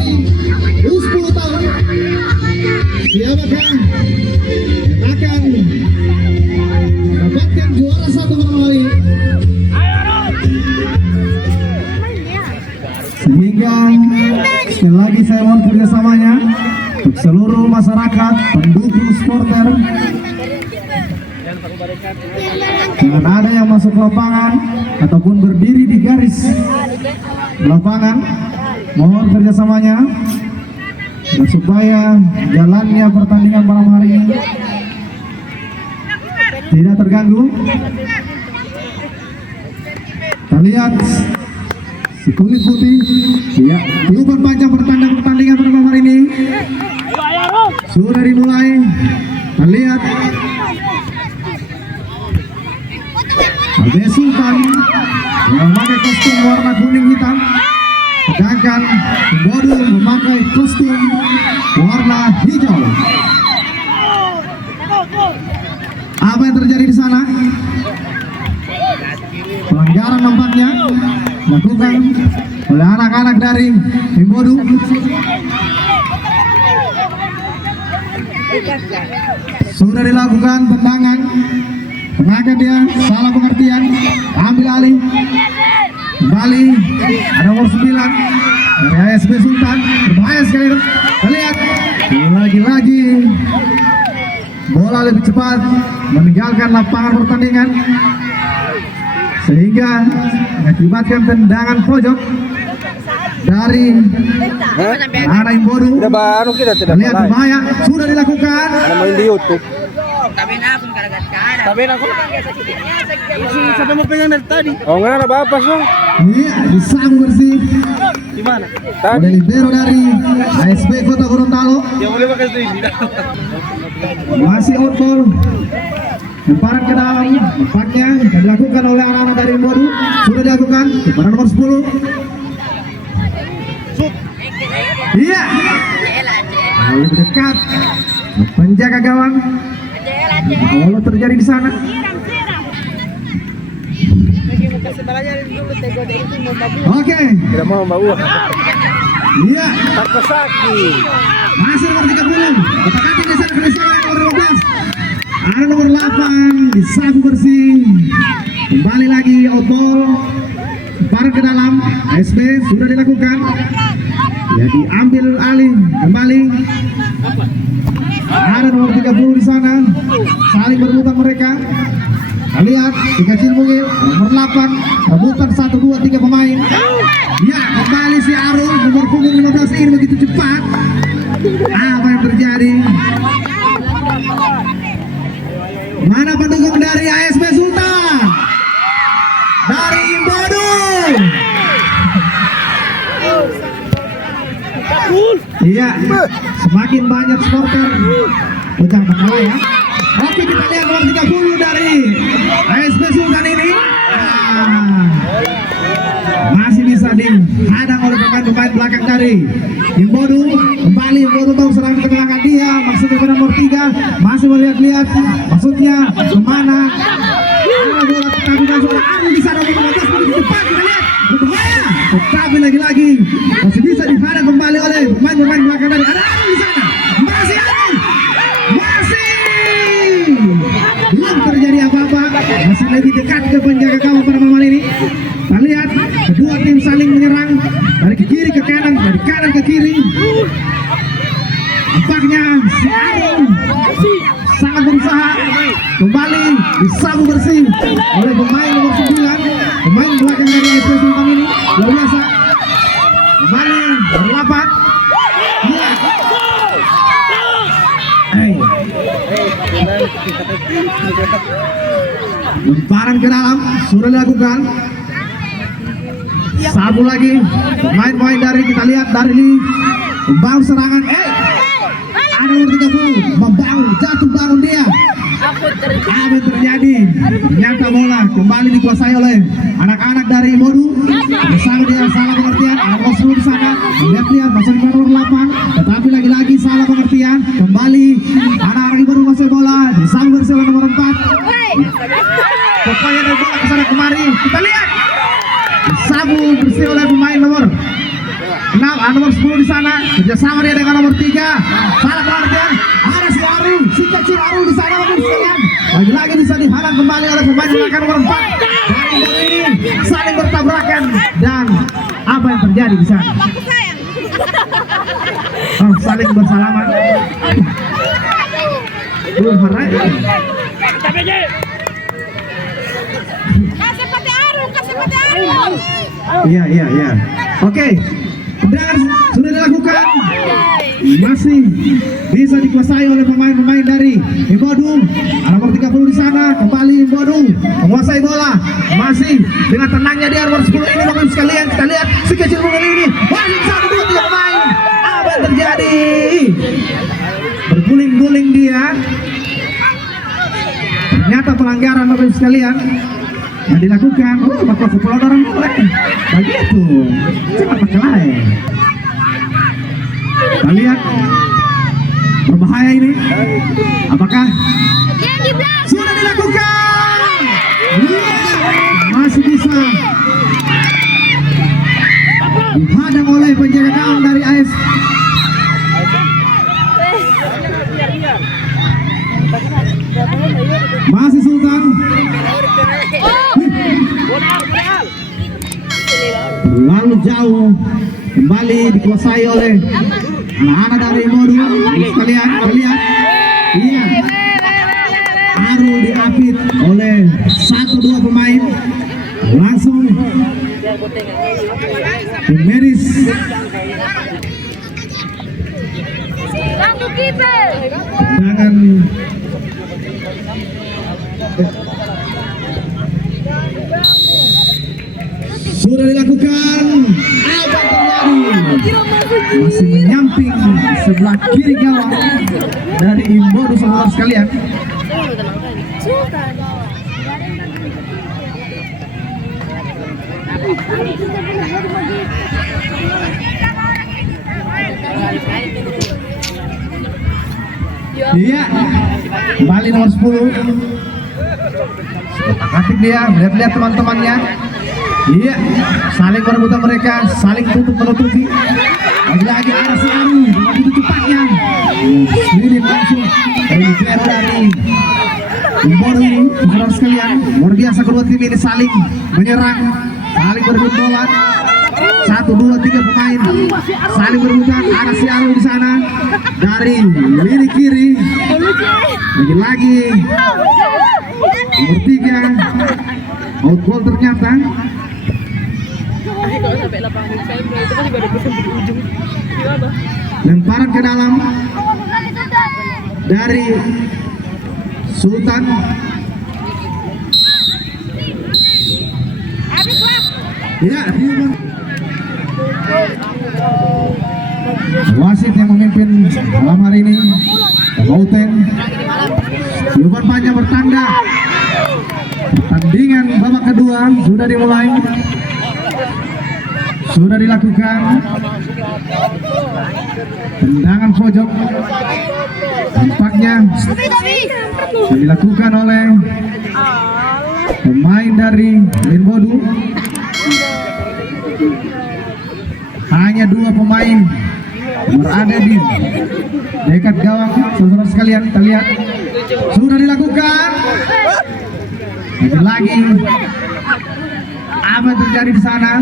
dari U10 tahun. Siapakah yang akan mendapatkan juara satu malam hari? Sehingga sekali lagi saya mohon kerjasamanya untuk seluruh masyarakat pendukung supporter. Jangan ada yang masuk lapangan ataupun berdiri di garis lapangan. Mohon kerjasamanya supaya jalannya pertandingan malam hari ini tidak terganggu. Kita lihat si kulit putih, ya, tiupan panjang pertandingan pada malam hari ini sudah dimulai. Kita lihat Albert Sultan yang memakai kostum warna kuning hitam, sedangkan Bodo memakai kostum warna hijau. Apa yang terjadi di sana? Pelanggaran nampaknya dilakukan oleh anak-anak dari Bodo. Sudah dilakukan tendangan. Tenaga dia salah pengertian, ambil alih, kembali ada nomor 9 dari ASB Sultan, berbahaya sekali itu. Lihat lagi-lagi bola lebih cepat meninggalkan lapangan pertandingan sehingga mengakibatkan tendangan pojok dari anak Imbodu. Lihat berbahaya, sudah dilakukan. Main di YouTube. Tapi aku siapa mau pegang dari tadi? Oh enggak ada apa-apa sih. Iya, disamu bersih. Di mana? Ada libero dari ASB Kota Gorontalo. Yang boleh pakai ini. Masih on ball. Lemparan ke dalam, nampaknya dilakukan oleh anak-anak dari Imbodu. Sudah dilakukan kepada nomor 10. Iya. Lebih dekat. Penjaga gawang. Apa terjadi di sana? Oke. Tidak mau bawa. Iya. Takosaki. Masih nomor 30. Otak-atik di sana kerjasama nomor 12. Ada nomor 8 disapu bersih. Kembali lagi outball. Barang ke dalam. ASB sudah dilakukan. Ya, diambil alih kembali. Ada nomor 30 di sana. Saling berebutan mereka. Kita lihat dikasih mungil nomor 8 rebutan 1, 2, 3 pemain. Ya, kembali si Arul nomor punggung 15 ini begitu cepat. Apa yang terjadi? Mana pendukung dari ASB Sultan? Dari Imbodu. Iya, semakin banyak supporter ujang mengalah ya. Oke, kita lihat nomor 30 dari ASB Sultan ini. Masih bisa dihadang oleh pemain-pemain belakang dari Imbodu. Kembali Imbodu tahu serang ke tengah dia. Maksudnya ke nomor 3 masih melihat-lihat. Maksudnya kemana? Bola tetapi kan sudah ada di sana nomor 15 begitu cepat. Kita lihat berbahaya. Tetapi lagi-lagi masih bisa dihadang kembali oleh pemain-pemain belakang dari ada di sana. Masih ada. Belum terjadi apa-apa, masih lebih dekat ke penjaga gawang pada malam ini. Kita lihat kedua tim saling menyerang dari ke kiri ke kanan, dari kanan ke kiri. Nampaknya si Arul sangat berusaha kembali disapu bersih oleh pemain nomor 9, pemain belakang dari ASB Sultan ini luar biasa. Kembali nomor 8. Iya. Lemparan ke dalam sudah dilakukan. Satu lagi pemain-pemain dari kita lihat dari membangun serangan. Ada nomor 30 membangun jatuh bangun dia. Apa yang terjadi? Ternyata bola kembali dikuasai oleh anak-anak dari Imbodu. Bersama dia salah pengertian. Ada nomor 10 di sana. Lihat masuk di nomor 8. Tetapi lagi-lagi salah pengertian. Kembali anak-anak Imbodu masuk bola. Disambung bersama nomor 4. Pokoknya dari bola ke sana kemari. Kita lihat. Disambung bersih oleh pemain nomor 6, nomor 10 10 di sana. Kerjasama dia dengan nomor 3. Salah pengertian. Ada si Aru, si kecil Aru di sana bagus sekalian. Lagi-lagi bisa dihalang kembali oleh pemain belakang nomor 4. Dari ini saling bertabrakan dan apa yang terjadi di sana? Oh, saling bersalaman. Belum harai. Kasih pati Arum. Iya. Oke. Dan sudah dilakukan. Masih bisa dikuasai oleh pemain-pemain dari Imbodu. Nomor 30 di sana kembali Imbodu menguasai bola. Masih dengan tenangnya dia nomor 10 ini bagus sekalian. Kita lihat si kecil bunga ini. Masih 1, 2, 3 pemain. Apa yang terjadi? Berguling-guling dia. Ternyata pelanggaran bagus sekalian yang dilakukan. Oh, maka pelanggaran boleh. Begitu. Cepat pakai. Kita lihat berbahaya ini. Apakah sudah dilakukan? Masih bisa dihadang oleh penjaga gawang dari AS. Masih Sultan. Terlalu jauh, kembali dikuasai oleh anak-anak dari Imbodu. Sekalian, lihat. Iya. Aru diapit oleh 1-2 pemain. Langsung medis. Jangan sudah dilakukan. Apa terjadi? Masih menyamping sebelah kiri gawang dari Imbodu saudara sekalian. Iya, kembali nomor 10. Aktif dia, lihat-lihat teman-temannya. Iya, saling berebutan mereka, saling tutup menutupi. Lagi-lagi ada si Aru dengan begitu cepatnya. Ini langsung dari Imbodu ini, saudara sekalian. Luar biasa kedua tim ini saling menyerang, saling berebut bola. 1, 2, 3 pemain saling berebutan. Ada si Aru di sana dari lini kiri. Lagi-lagi nomor 3 out goal ternyata. Kalau sampai lapangan saya itu pasti baru sampai di ujung. Gimana? Lemparan ke dalam dari Sultan. Ya, wasit yang memimpin malam hari ini, Mauten. Yuban panjang bertanda. Pertandingan babak kedua sudah dimulai. Sudah dilakukan tendangan pojok, tampaknya dilakukan oleh pemain dari Imbodu. Hanya 2 pemain berada di dekat gawang, saudara sekalian. Kita lihat sudah dilakukan. Lagi apa yang terjadi di sana?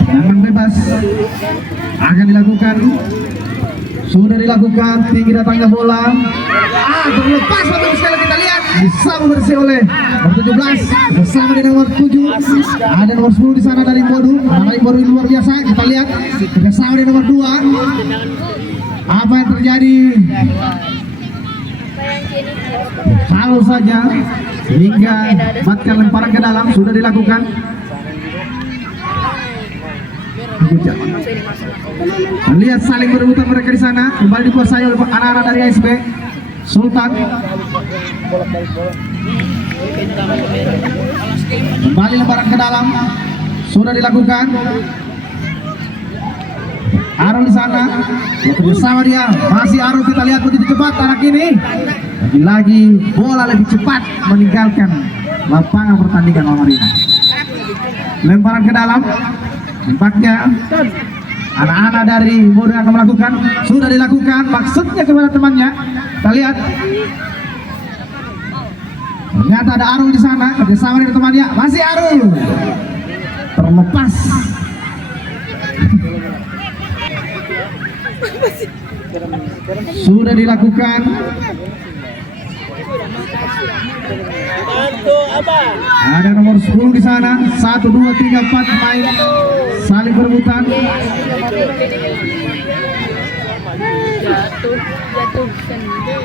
Tendangan bebas akan dilakukan. Sudah dilakukan, tinggi datangnya bola. Terlepas bagus sekali, kita lihat bisa bersih oleh nomor 17 bersama dengan nomor 7. Ada nomor 10 di sana dari Imbodu. Anak Imbodu ini luar biasa. Kita lihat bersama dengan nomor 2. Apa yang terjadi? Halus saja hingga batkan lemparan ke dalam. Sudah dilakukan. Lihat saling berebutan mereka di sana. Kembali dikuasai oleh anak-anak dari ASB. Sultan kembali lemparan ke dalam. Sudah dilakukan. Arul di sana, bersama dia, masih Arul, kita lihat begitu cepat anak ini. Lagi-lagi bola lebih cepat meninggalkan lapangan pertandingan malam hari ini. Lemparan ke dalam, tampaknya anak-anak dari Bodo akan melakukan, sudah dilakukan, maksudnya kepada temannya. Kita lihat, ternyata ada Arul di sana, kerjasama dengan temannya, masih Arul terlepas. Sudah dilakukan. Ada nomor 10 di sana. 1, 2, 3, 4 main saling berebutan.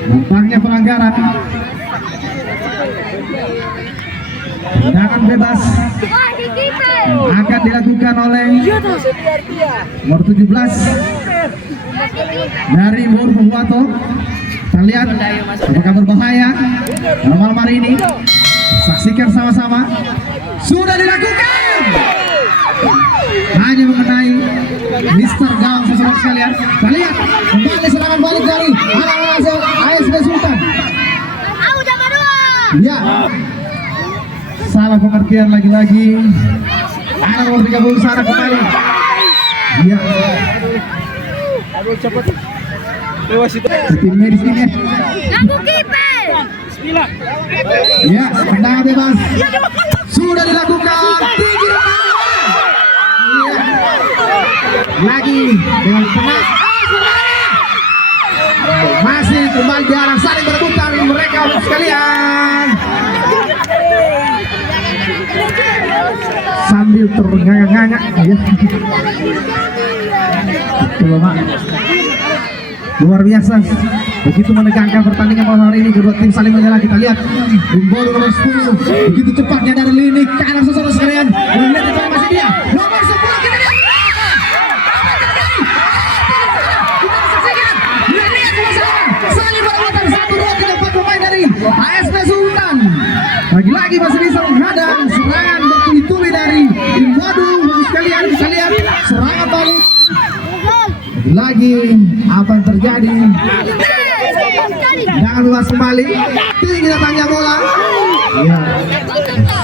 Nampaknya pelanggaran. Tendangan bebas akan dilakukan oleh nomor 17 dari Bodo Pembuato. Kita lihat apakah berbahaya malam hari ini. Saksikan sama-sama. Sudah dilakukan. Hanya mengenai Mister gawang saudara sekalian. Kita lihat kembali serangan balik dari anak-anak ASB Sultan. Ya, salah pengertian lagi-lagi. Anak nomor 30 sana kembali. Ya, tim medis ini. Ya, tendangan bebas sudah dilakukan. Tinggi ya. Lagi dengan tenang. Masih kembali di arah saling berebutan mereka sekalian. Sambil ternganga-nganga ya. Betul, Pak. Luar biasa, begitu menegangkan pertandingan malam hari ini. Kedua tim saling menyerang. Kita lihat Bodo nomor 10 begitu cepatnya dari lini kanan saudara sekalian. Lihat masih dia nomor 10. Kita lihat saling berebutan. 1, 2, 3, 4 pemain dari ASB Sultan. Lagi-lagi masih bisa menghadang serangan bertubi-tubi dari Bodo sekalian. Kita lihat serangan balik. Lagi apa yang terjadi? Jangan bebas kembali. Tinggi datangnya bola. Ya,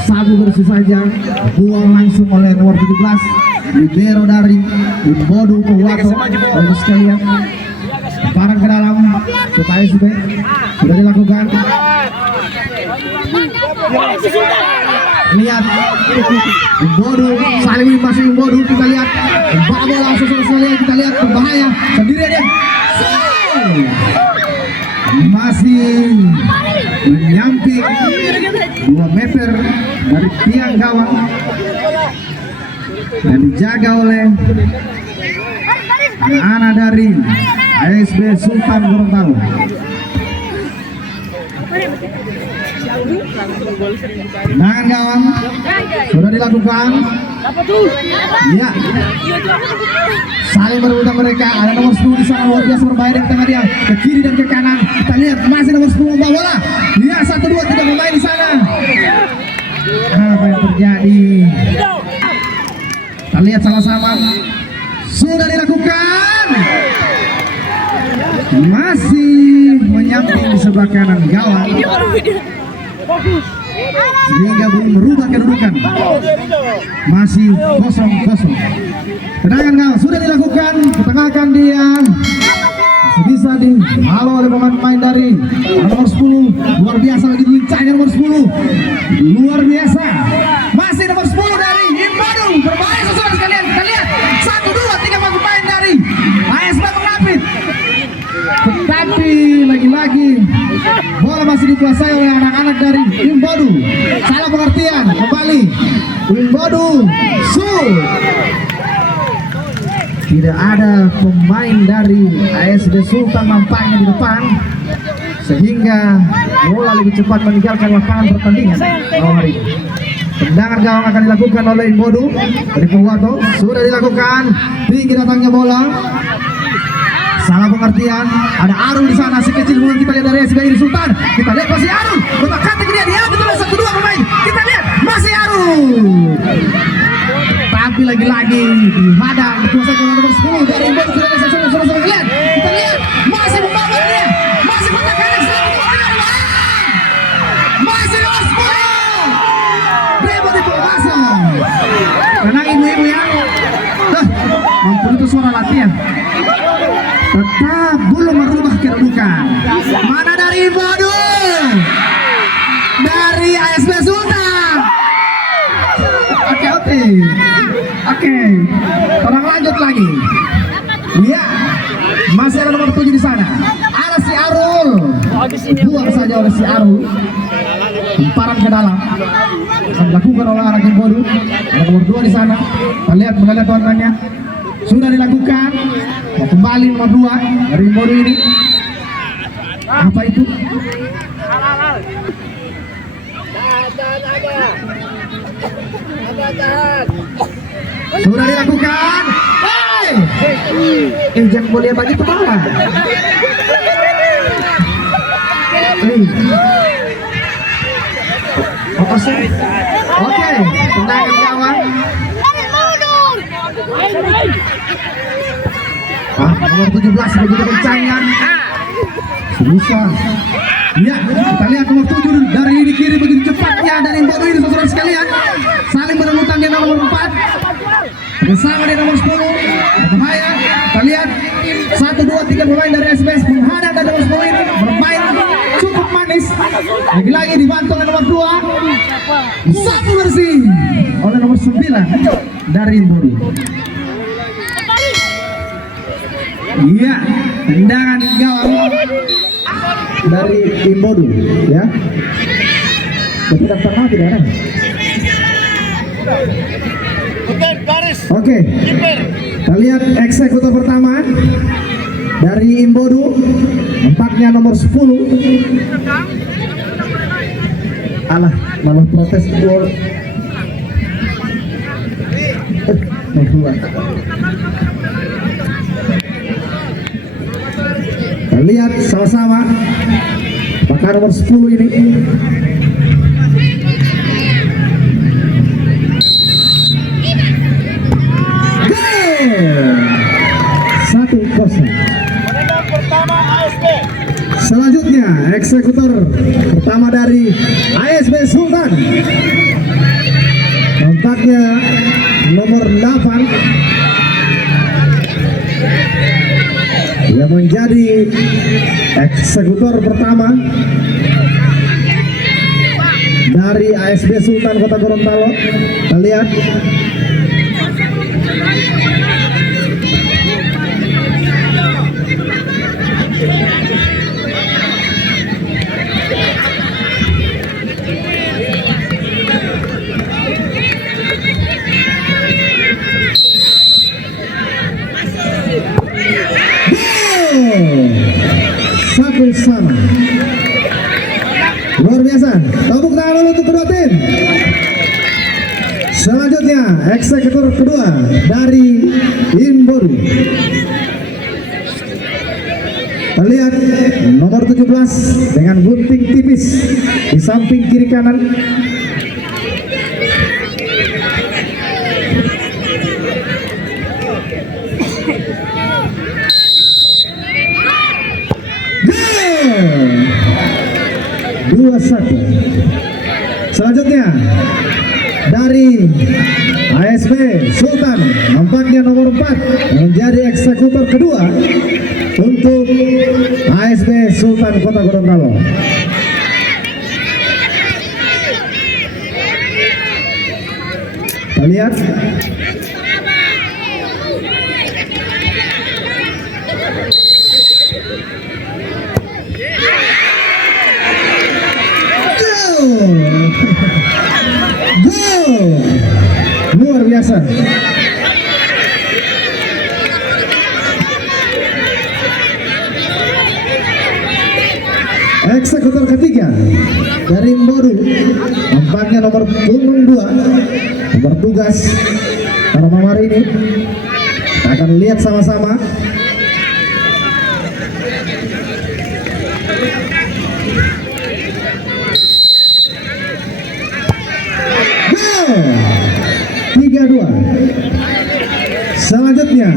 sabu bersih saja. Buang langsung oleh nomor 17 libero dari Bodo Pembuato. Bagus sekalian. Barang ke dalam ke PSB sudah dilakukan. Lihat Bodo saling masih Bodo. Kita lihat bola langsung selesai. Kita lihat berbahaya sendiri dia masih menyamping 2 meter dari tiang gawang dan dijaga oleh anak dari ASB Sultan Gorontalo. Tendangan gawang sudah dilakukan. Ya, saling berebutan mereka. Ada nomor 10 di sana, luar biasa berbahaya dari tengah dia ke kiri dan ke kanan. Kita lihat masih nomor 10 membawa bola. Ya, 1, 2, 3 pemain di sana. Apa yang terjadi? Kita lihat sama-sama. Sudah dilakukan. Masih menyamping di sebelah kanan gawang. Sehingga belum merubah kedudukan. Masih 0-0. Tendangan gawang sudah dilakukan. Ketengahkan dia. Masih bisa dihalau oleh pemain dari nomor 10. Luar biasa lagi lincahnya nomor 10. Luar biasa. Masih nomor 10 dari Bodo. Berbahaya sesuatu sekalian. Kita lihat 1, 2, 3 pemain dari ASB mengapit. Tetapi lagi-lagi bola masih dikuasai oleh anak-anak dari tim Bodo. Salah pengertian. Kembali tim Bodo. Tidak ada pemain dari ASB Sultan nampaknya di depan, sehingga bola lebih cepat meninggalkan lapangan pertandingan malam hari ini. Tendangan gawang akan dilakukan oleh Bodo dari Pembuato. Sudah dilakukan. Tinggi datangnya bola. Salah pengertian. Ada Arul di sana, si kecil mungkin kita lihat dari ASB Sultan. Kita lihat masih Arul. Letakkan ke dia betul 1-2 pemain. Kita lihat masih Arul. Tapi lagi-lagi dihadang dikuasai oleh nomor 10 dari Bodo. suara latihan. Tetap belum merubah kedudukan. Mana dari Bodu? Dari ASB Sultan. Oke. Orang lanjut lagi. Iya. Masih ada nomor 7 di sana. Ada si Arul. Buang saja oleh si Arul. Lemparan ke dalam. Akan dilakukan oleh arah Bodu. Ada nomor 2 di sana. Kita lihat warnanya. Sudah dilakukan. Mau kembali nomor 2 dari Bodu ini. Apa itu? Sudah dilakukan. Jangan boleh begitu malah. Oke, tendangan gawang. Nomor 17 begitu kencangnya. Bisa. Ya, kita lihat nomor 7 dari ini kiri begitu cepatnya dari Bodu ini saudara sekalian. Saling menemukan di nomor 4. Bersama di nomor 10. Bahaya. Kita lihat 1, 2, 3 pemain dari SBS menghadap dari nomor 10 ini bermain cukup manis. Lagi-lagi dibantu oleh nomor 2. Satu bersih oleh nomor 9 dari Bodu. Iya, tendangan gawang dari Imbodu ya. Tapi daftar tidak ada. Oke. Kita lihat eksekutor pertama dari Imbodu, nampaknya nomor 10. Alah, malah protes gol. Kita lihat sama-sama apakah nomor 10 ini. Satu kosong. Selanjutnya eksekutor pertama dari ASB Sultan, nampaknya nomor 8 yang menjadi eksekutor pertama dari ASB Sultan Kota Gorontalo. Kita lihat. Satu sama, luar biasa. Tepuk tangan dulu untuk kedua tim. Selanjutnya eksekutor kedua dari Imbodu. Kita lihat nomor 17 dengan gunting tipis di samping kiri kanan. Dua satu. Selanjutnya dari ASB Sultan, nampaknya nomor 4 menjadi eksekutor kedua untuk ASB Sultan Kota Gorontalo. Kita lihat. Luar biasa. Eksekutor ketiga dari Imbodu, nampaknya nomor punggung 2 bertugas pada malam hari ini. Kita akan lihat sama-sama. Selanjutnya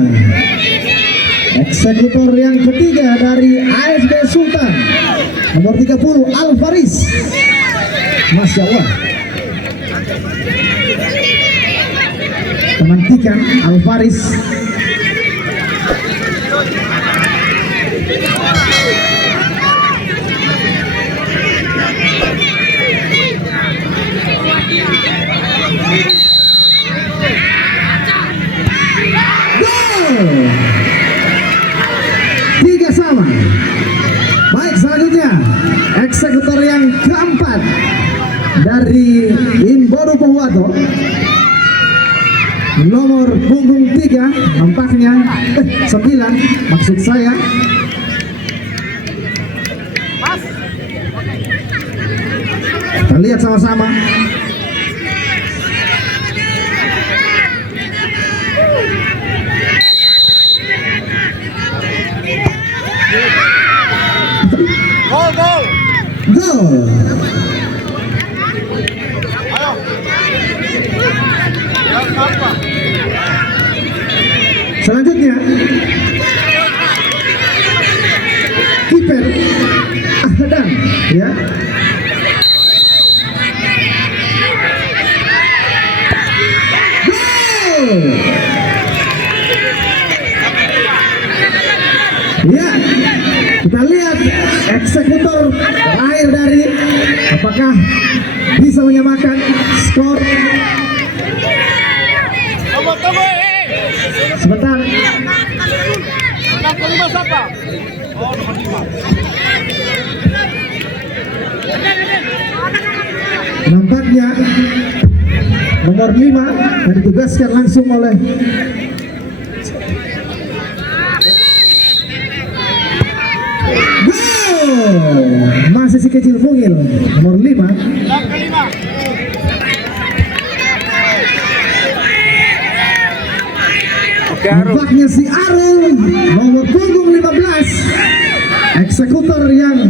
eksekutor yang ketiga dari ASB Sultan, nomor 30 Alvaris. Masya Allah, menantikan Alvaris yang keempat dari Inboru Pohuwato. Nomor punggung 3 nampaknya 9 maksud saya. Kita lihat sama-sama. Gol, gol. Gol. Selanjutnya kiper Ahdan ya. Gol. Ya, kita lihat eksekutor akhir dari apakah bisa menyamakan skor. Tunggu, Sebentar. Nomor 5 siapa? Oh, nomor 5. Nampaknya nomor 5 yang ditugaskan langsung oleh masih si kecil mungil nomor 5. Yang kelima. Oke, Arul. Nampaknya si Arul nomor punggung 15 eksekutor yang